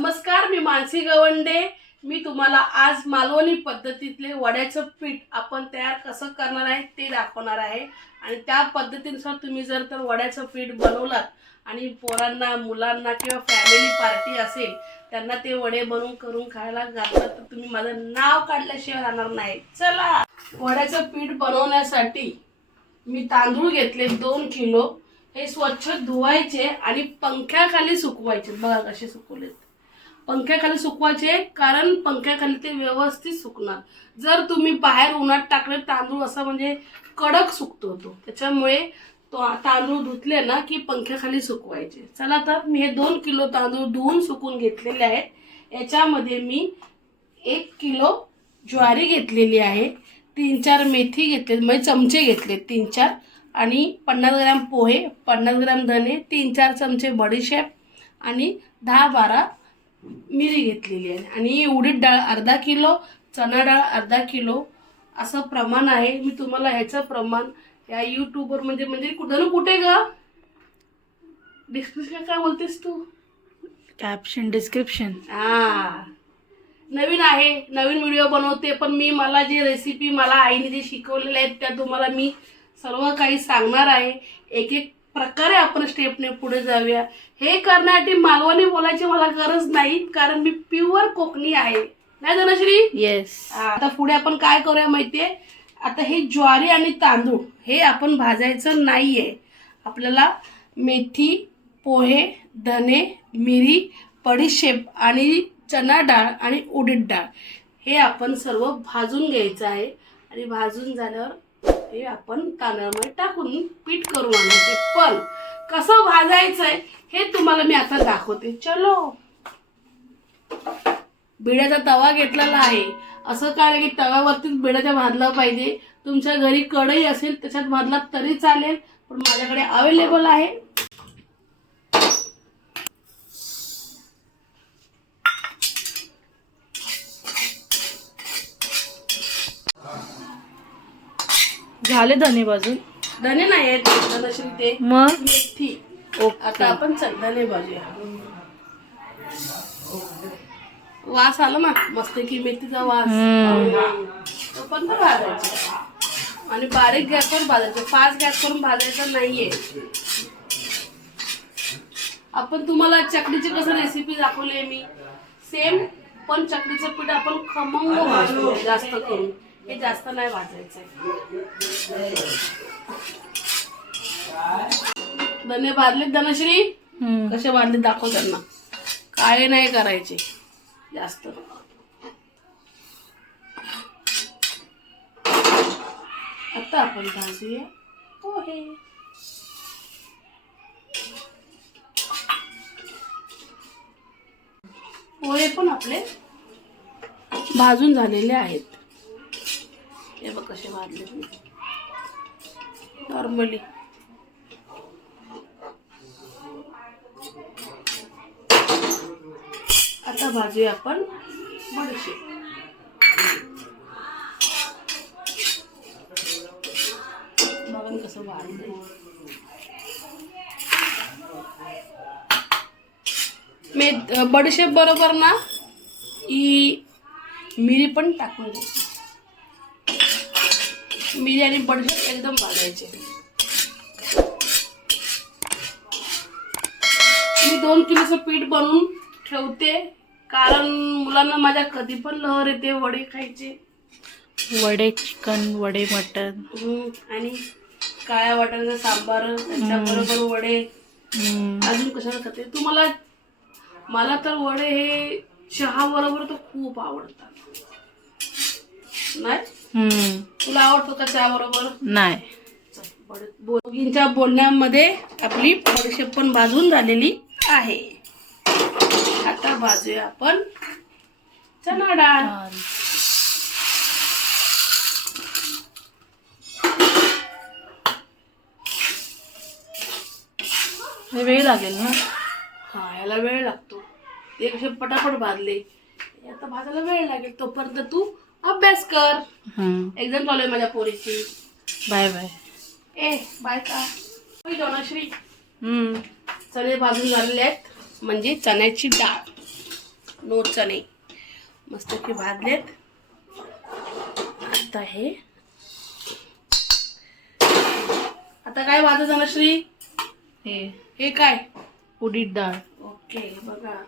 नमस्कार मी मानसी गवंडे. मी तुम्हाला आज मालवणी पद्धतीतले वड्याचं पीठ आपण तयार कसं करणार आहे ते दाखवणार आहे. आणि त्या पद्धतीनुसार तुम्ही जर तर वड्याचं पीठ बनवलात आणि पोरांना मुलांना किंवा फॅमिली पार्टी असेल त्यांना ते वडे बनवून करून खायला घातलं तर तुम्ही माझं नाव काढल्याशिवाय राहणार नाही. चला! वड्याचं पीठ बनवण्यासाठी मी तांदूळ घेतले दोन किलो. हे स्वच्छ धुवायचे आणि पंख्याखाली सुकवायचे. बघा कसे सुकवलेत. पंख्याखाली सुकवायचे कारण पंख्याखाली ते व्यवस्थित सुकणार. जर तुम्ही बाहेर उन्हात टाकले तांदूळ असा म्हणजे कडक सुकतो तो. त्याच्यामुळे तो तांदूळ धुतले ना की पंख्याखाली सुकवायचे. चला तर मी हे दोन किलो तांदूळ धुवून सुकून घेतलेले आहेत. याच्यामध्ये मी एक किलो ज्वारी घेतलेली आहे. तीन चार मेथी घेतले म्हणजे चमचे घेतले तीन चार. आणि पन्नास ग्रॅम पोहे पन्नास ग्रॅम धने तीन चार चमचे बडीशेप आणि दहा बारा मिरी घेतलेली आहे. आणि उडीद डाळ अर्धा किलो चणा डाळ अर्धा किलो असं प्रमाण आहे. मी तुम्हाला ह्याचं प्रमाण या यूट्यूबवर म्हणजे म्हणजे कुठं ना कुठे ग. डिस्क्रिप्शन काय बोलतेस तू? कॅप्शन डिस्क्रिप्शन हा. नवीन आहे. नवीन व्हिडिओ बनवते. पण मी मला जे रेसिपी मला आईने जे शिकवलेले आहेत त्या तुम्हाला मी सर्व काही सांगणार आहे. एक एक प्रकारे आपण स्टेपने पुढे जाऊया. हे करण्यासाठी मालवणी बोलायची मला गरज नाही कारण मी प्युअर कोकणी आहे. नाही धनश्री? येस आता पुढे आपण काय करूया माहितीये? आता हे ज्वारी आणि तांदूळ हे आपण भाजायचं नाहीये. आपल्याला मेथी पोहे धने मिरी बडीशेप आणि चना डाळ आणि उडीद डाळ हे आपण सर्व भाजून घ्यायचं आहे. आणि भाजून झाल्यावर हे आपण तांदळामध्ये टाकून पीठ करून आणायचे. पण कसं भाजायचंय हे तुम्हाला मी आता दाखवते. चलो. बिड्याचा तवा घेतलेला आहे. असं काय की तव्यावरतीच बिड्याच्या भाजला पाहिजे? तुमच्या घरी कढई असेल त्याच्यात भाजला तरी चालेल पण माझ्याकडे अवेलेबल आहे. झाले धने बाजून धने नाही आहेत ते. मग? मेथी. ओके. आता आपण चल धने भाजूया. वास आला ना? मस्त की मेथीचा वास. हम्म. तो पण तर भाजायचा. आणि बारीक गॅसवर भाजायचं. फास्ट गॅस करून भाजायचं नाहीये. आपण तुम्हाला चकलीची कसं रेसिपी दाखवली मी? सेम पण चकलीचं पीठ आपण खमंग भाजतो जास्त करून. हे जास्त नाही भाजायचं धने भाजले धनश्री. कसे भाजले दाखव त्यांना. काळे नाही करायचे. जास्त. आता आपण भाजूया. पोहे. पोहे पण आपले भाजून झालेले आहेत. हे बघ कसे भाजले नॉर्मली आता भाजी आपण बडीशेप बघा कसं भाजलंय मे बडीशेप बरोबर ना ही मिरी पण टाकून द्यायची मिरी आणि बडीशेप एकदम भाजायचे मी दोन किलोचं पीठ बनवून ठेवते. कारण मुलांना माझ्या कधी पण लहर येते वडे खायचे. वडे चिकन वडे मटन. आणि काळ्या वाटाण्याचा सांबार त्याच्याबरोबर वडे. अजून कशाला खाते? तुम्हाला मला तर वडे हे चहा बरोबर तर खूप आवडतात. नाही. तुला आवडतो का चहा बरोबर? नाही. दोघींच्या बोलण्यामध्ये आपली बडीशेप पण भाजून झालेली आहे. आता भाजूया आपण. चणा डाळ. वेळ लागेल ना? हा याला वेळ लागतो. ते कसे पटापट भाजले. आता भाजायला वेळ लागेल. तोपर्यंत तू अभ्यास कर. एक्झाम चालू आहे माझ्या पोरीची. Bye bye. ए बाय का? डोनाश्री हम्म. चणे भाजून झालेले आहेत. म्हणजे चण्याची डाळ. नो चणे. मस्त की भाजलेत. आता हे. आता काय भाजत ना श्री हे. हे काय? उडीद डाळ. ओके बघा.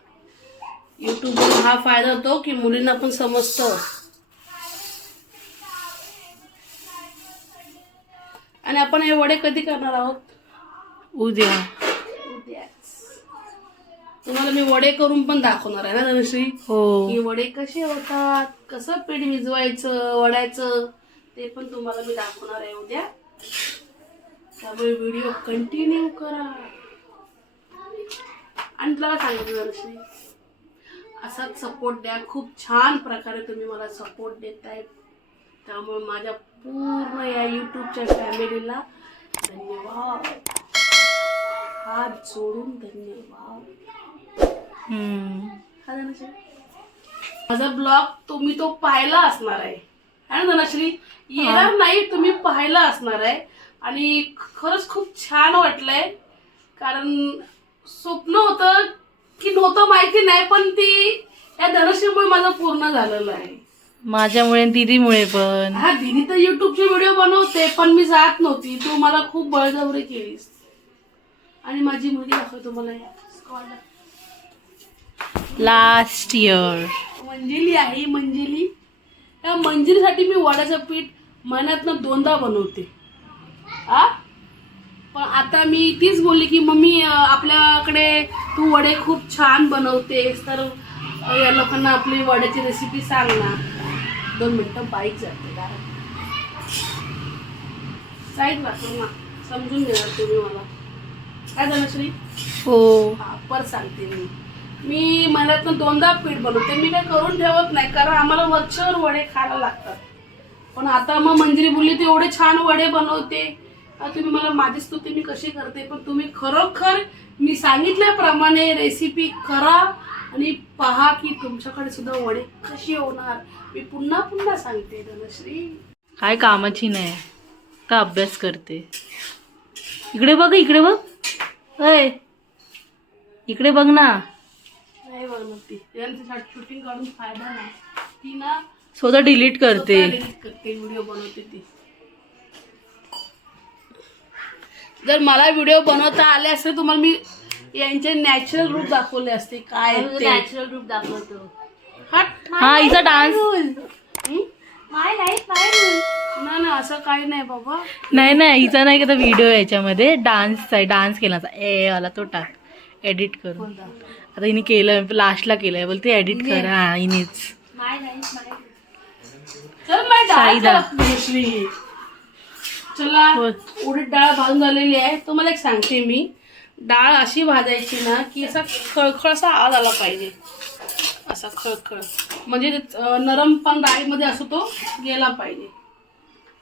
युट्यूबवर हा फायदा होतो की मुलींना पण समजतं. आणि आपण हे वडे कधी करणार आहोत? उद्या. उद्याच. तुम्हाला मी वडे करून पण दाखवणार आहे ना धनश्री हो. की वडे कसे होतात कसं पीठ भिजवायचं वड्याचं ते पण तुम्हाला मी दाखवणार आहे उद्या. त्यामुळे व्हिडिओ कंटिन्यू करा. आणि तुला सांगितलं धनश्री असाच सपोर्ट द्या. खूप छान प्रकारे तुम्ही मला सपोर्ट देताय. त्यामुळे माझ्या पूर्ण या यूट्यूबच्या फॅमिलीला धन्यवाद. हात जोडून धन्यवाद. माझा ब्लॉग तुम्ही तो पाहिला असणार आहे. है ना धनश्री? येणार नाही तुम्ही पाहिला असणार आहे. आणि खरंच खूप छान वाटलंय. कारण स्वप्न होतं की नव्हतं माहिती नाही पण ती या धनश्रीमुळे माझं पूर्ण झालेलं आहे. माझ्यामुळे दीदीमुळे पण. हा दिदी तर युट्यूबचे व्हिडिओ बनवते पण मी जात नव्हती. तू मला खूप बळजबरी केलीस. आणि माझी मुलगी दाखव तुम्हाला या लास्ट इयर मंजिली आहे मंजिली. त्या मंजिलीसाठी मी वड्याचं पीठ महिन्यातनं दोनदा बनवते. आ पण आता मी तीच बोलली की मम्मी अं, आपल्याकडे तू वडे खूप छान बनवतेस तर या लोकांना आपली वड्याची रेसिपी सांग ना. दोन मिनटं बाईक जाते दारात साईड वाचून ना समजून घेणार तुम्ही मला. काय झालं श्री? हो. हा पर सांगते मी. मी महिन्यातनं दोनदा पीठ बनवते. मी काय करून ठेवत नाही कारण आम्हाला वरच्यावर वडे खायला लागतात. पण आता मग मंजिरी बोलली ती एवढे छान वडे बनवते. तुम्ही मला माझी स्तुती मी कशी करते पण तुम्ही खरोखर मी सांगितल्याप्रमाणे रेसिपी करा आणि पहा की तुमच्याकडे सुद्धा वडे कशी होणार. मी पुन्हा पुन्हा सांगते धनश्री. काय कामाची नाही. का अभ्यास करते? इकडे बघ इकडे बघ. अय इकडे बघ ना. नाही बनवती त्यांच्यासाठी शूटिंग काढून फायदा नाही. ती ना स्वतः डिलीट करते. व्हिडिओ बनवते ती. जर मला व्हिडिओ बनवता आले असते तुम्हाला मी यांचे नॅचरल रूप दाखवले असते. काय ते. नॅचरल रूप दाखवतो. हट हा हिचा डान्स हं? माय लाईफ माय नाही नाही असं काही नाही बाबा. नाही नाही हिचा नाही का व्हिडिओ याच्यामध्ये? डान्सचा आहे डान्स केला. ए आला तो टाक. एडिट करून. आता हिने केलं लास्टला केलंय. बोलते एडिट कर. हा हिनेच. माय लाईफ माय चल माय साईदा. डाळ श्री चला हो. उडीद डाळ भाजून झालेली आहे. तुम्हाला एक सांगते मी. डाळ अशी भाजायची ना की असा खळखळ असा आवाज आला पाहिजे. असा खळखळ. म्हणजे नरम पण डाळीमध्ये असो तो गेला पाहिजे.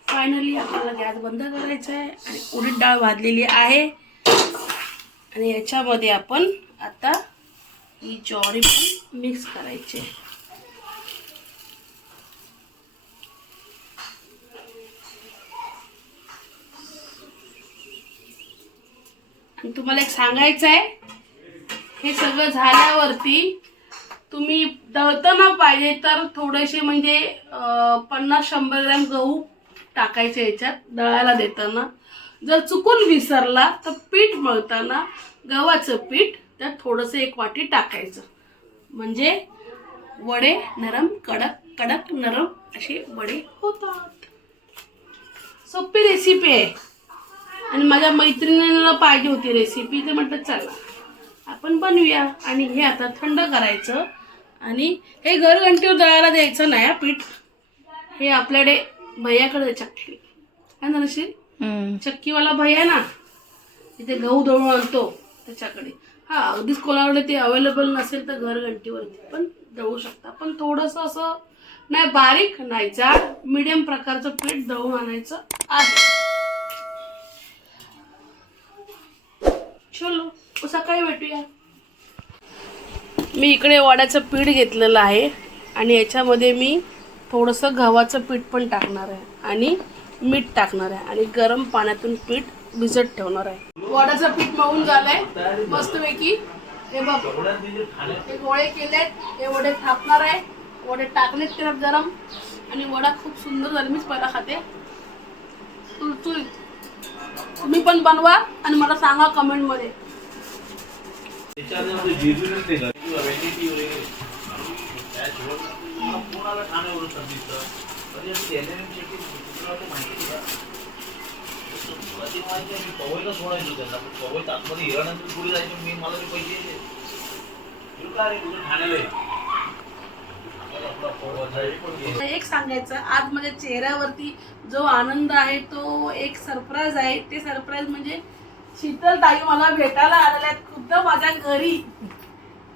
फायनली आपल्याला गॅस बंद करायचा आहे आणि उडीद डाळ भाजलेली आहे. आणि याच्यामध्ये आपण आता ही ज्वारी पण मिक्स करायची आहे. तुम्हाला एक सांगायचं आहे हे सगळं झाल्यावरती तुम्ही दळताना पाहिजे तर थोडेसे म्हणजे पन्नास शंभर ग्रॅम गहू टाकायचे याच्यात दळायला देताना. जर चुकून विसरला तर पीठ मळताना गव्हाचं पीठ त्यात थोडंसं एक वाटी टाकायचं. म्हणजे वडे नरम कडक कडक नरम असे वडे होतात. सोपी रेसिपी आहे. आणि माझ्या मैत्रिणीला पाहिजे होती रेसिपी ते म्हटलं चला आपण बनवूया. आणि हे आता थंड करायचं. आणि हे घरघंटीवर दळायला द्यायचं नाही हा पीठ. हे आपल्याकडे भैयाकडे चक्की. आहे ना नशील. चक्कीवाला भैया ना? तिथे गहू दळून आणतो त्याच्याकडे. हा अगदीच कोणाकडे ते अवेलेबल नसेल तर घरघंटीवरती पण दळू शकता. पण थोडंसं असं नाही बारीक नाही जाड मिडियम प्रकारचं पीठ दळून आणायचं आहे. चलो सकाळी भेटूया. मी इकडे वड्याचं पीठ घेतलेलं आहे आणि याच्यामध्ये मी थोडंसं गव्हाचं पीठ पण टाकणार आहे आणि मीठ टाकणार आहे आणि गरम पाण्यातून पीठ भिजत ठेवणार आहे. वड्याचं पीठ मळून झालंय मस्तपैकी. हे बघ हे गोळे केलेत हे वडे थापणार आहे. वडे टाकलेत त्याला गरम आणि वडा खूप सुंदर झाला मीच पहिला खाते. तुळतुळीत तुम्ही पण बनवा आणि मला सांगा कमेंटमध्ये त्याच्यामध्ये माहिती आहे पवईला सोडायचो त्यांना पण पवईत आतमध्ये हिरानंतर पुढे जायचो मी मला ते पैसे काय ठाण्याला आहे. मला आपला पवईचा एक सांगायचं आज माझ्या चेहऱ्यावरती जो आनंद आहे तो एक सरप्राईज आहे. ते सरप्राईज म्हणजे शीतल ताई मला भेटायला आलेल्या आहेत. खुद्द माझ्या घरी.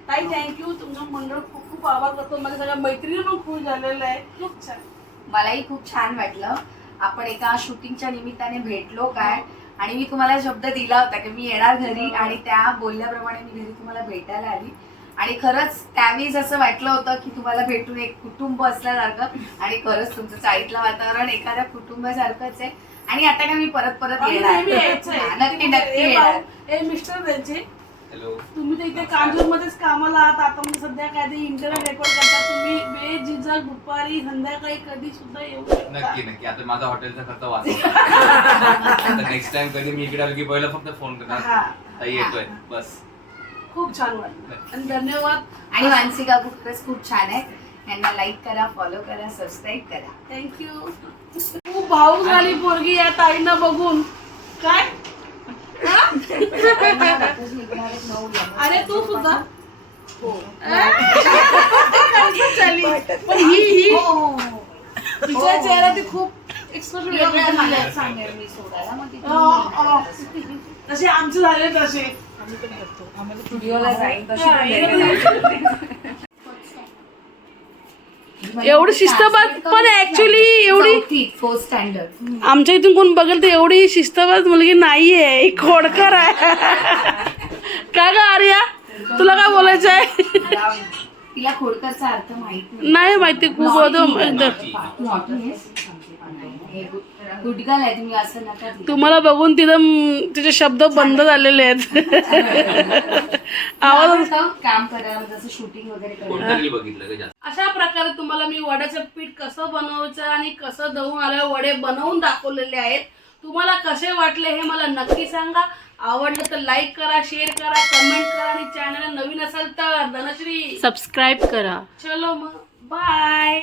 ताई थँक्यू तुमचं मंडळ खूप खूप आभार करतो. माझ्या सगळ्या मैत्रिणी पण खुश झालेल्या आहे खूप छान. मलाही खूप छान वाटलं. आपण एका शूटिंगच्या निमित्ताने भेटलो काय? आणि मी तुम्हाला शब्द दिला होता की मी येणार घरी आणि त्या बोलल्याप्रमाणे मी घरी तुम्हाला भेटायला आली. आणि खरंच त्यावेळीच असं वाटलं होतं की तुम्हाला भेटून एक कुटुंब असल्यासारखं आणि खरंच तुमचं चाळीतलं वातावरण एखाद्या कुटुंबासारखंच आहे. आणि आता काय मी परत परत येणार. हा, नक्की नक्की येणार. भाऊ- हे मिस्टर त्यांचे. तुम्ही तर इथे कांजूर मध्येच कामाला आहात. आता म्हणजे सध्या काय ते इंटरनेट रेकॉर्ड करता. तुम्ही बेझिझक दुपारी संध्याकाळी कधी सुद्धा येऊ नक्की नक्की. आता माझा हॉटेलचा खर्च वाचला. नेक्स्ट टाइम कधी मी इकडे आलो की पहिला फक्त फोन करणार. हा. येतोय. बस. खूप छान वाटलं. आणि धन्यवाद. आणि मानसी काकू खरंच खूप छान आहे यांना लाईक करा फॉलो करा सबस्क्राईब करा. थँक्यू खूप भाऊक झाली पोरगी या ताईंना बघून. काय? अरे तू सुद्धा? झाली पण ही ही. तिच्या चेहरा ती खूप एक्सप्रेशन सांगेल मी सोडायला मग तिथे अं, अं. स्टुडिओला एवढी शिस्तबद्ध पण ऍक्च्युली एवढी फोर्थ स्टँडर्ड आमच्या इथून कोण बघेल तर एवढी शिस्तबद्ध मुलगी नाहीये ही खोडकर आहे. का ग आर्या? तुला काय बोलायचं आहे? तिला खोडकरचा अर्थ माहीत नाही. नाही माहिती खूप आहे तुम्ही असं नका. तुम्हाला बघून तिथं तिचे शब्द बंद झालेले आहेत. आवाज आवडतं काम जसं शूटिंग वगैरे करावं कोणतरी बघितलं का जास्त? अशा प्रकारे तुम्हाला मी वड्याचं पीठ कसं बनवायचं आणि कसं दळून आलं वडे बनवून दाखवलेले आहेत. तुम्हाला कसे वाटले हे मला नक्की सांगा. आवडलं तर लाईक करा शेअर करा कमेंट करा आणि चॅनल नवीन असेल तर धनश्री. सबस्क्राईब करा. चलो मग. बाय